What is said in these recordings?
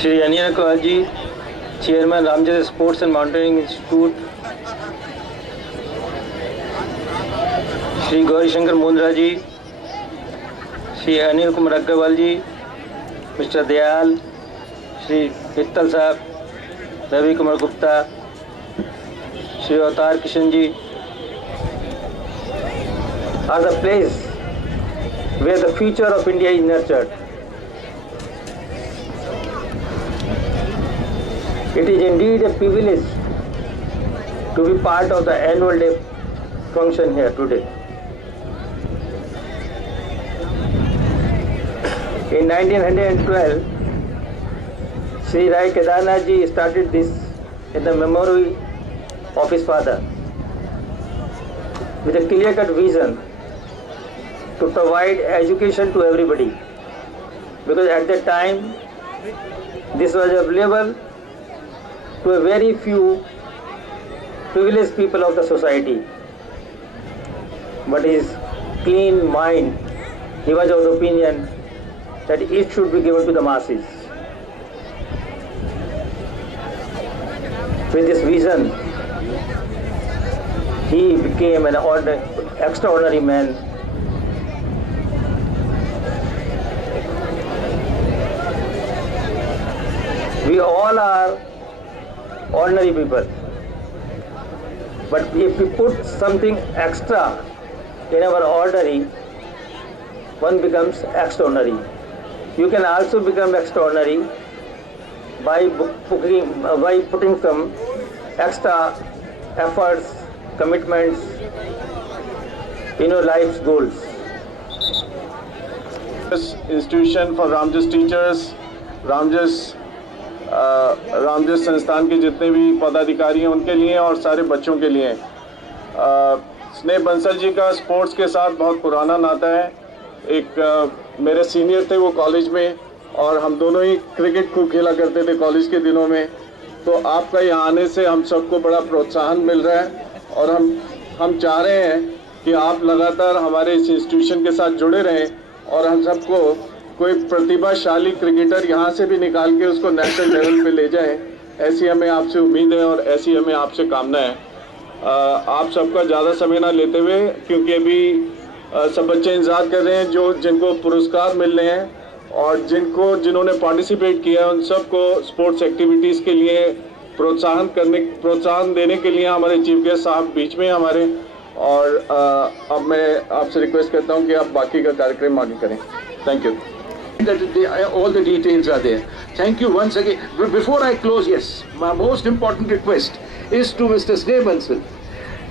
श्री Anil Kumar ji, chairman Ramjas sports and mountaineering institute, Shri Gaurishankar Mundra ji, Shri Anil Kumar Agarwal ji, mister Dayal, Shri Mittal साहब, रवि कुमार गुप्ता, श्री अवतार किशन ji, are the place where the future of India is nurtured. It is indeed a privilege to be part of the annual day function here today. In 1912, Sri Rai Kedarnath ji started this in the memory of his father with a clear-cut vision to provide education to everybody, because at that time this was available to a very few privileged people of the society. But his clean mind, he was of the opinion that it should be given to the masses. With this vision, he became an extraordinary man. We all are ordinary people, but if we put something extra in our ordinary, one becomes extraordinary. You can also become extraordinary by putting some extra efforts, commitments in your life's goals. This institution for Ramjas teachers, Ramjas संस्थान के जितने भी पदाधिकारी हैं उनके लिए और सारे बच्चों के लिए। स्नेह बंसल जी का स्पोर्ट्स के साथ बहुत पुराना नाता है। एक मेरे सीनियर थे वो कॉलेज में, और हम दोनों ही क्रिकेट खूब खेला करते थे कॉलेज के दिनों में। तो आपका यहाँ आने से हम सबको बड़ा प्रोत्साहन मिल रहा है, और हम चाह रहे हैं कि आप लगातार हमारे इस इंस्टीट्यूशन के साथ जुड़े रहें, और हम सबको कोई प्रतिभाशाली क्रिकेटर यहाँ से भी निकाल के उसको नेशनल लेवल पे ले जाएं, ऐसी हमें आपसे उम्मीद है और ऐसी हमें आपसे कामना है। आप सबका ज़्यादा समय ना लेते हुए, क्योंकि अभी सब बच्चे इंतजार कर रहे हैं जिनको पुरस्कार मिल रहे हैं, और जिन्होंने पार्टिसिपेट किया है उन सबको स्पोर्ट्स एक्टिविटीज़ के लिए प्रोत्साहन देने के लिए हमारे चीफ गेस्ट साहब बीच में हमारे। और अब मैं आपसे रिक्वेस्ट करता हूँ कि आप बाकी का कार्यक्रम आगे करें। Thank you. All the details are there. Thank you once again. Before I close, yes, my most important request is to Mr. Sneh Bansal,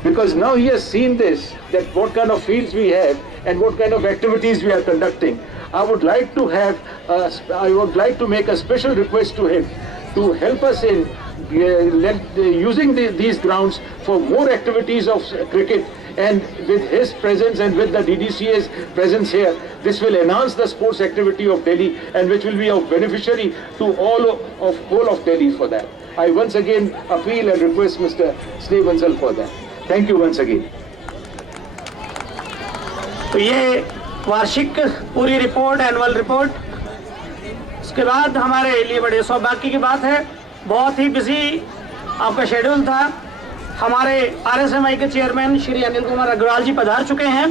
because now he has seen this, that what kind of fields we have and what kind of activities we are conducting. I would like to make a special request to him to help us in using these grounds for more activities of cricket. And with his presence and with the DDCA's presence here, this will enhance the sports activity of Delhi, and which will be of beneficiary to whole of Delhi for that. I once again appeal and request Mr. Sneh Bansal for that. Thank you once again. तो ये वार्षिक पूरी report, annual report, उसके बाद हमारे लिए बड़े सौभाग्य की बात है, बहुत ही बिजी आपका शेड्यूल था। हमारे RSMI के चेयरमैन श्री अनिल कुमार अग्रवाल जी पधार चुके हैं,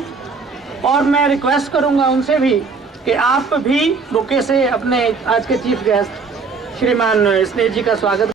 और मैं रिक्वेस्ट करूंगा उनसे भी कि आप भी बुके से अपने आज के चीफ गेस्ट श्रीमान स्नेह जी का स्वागत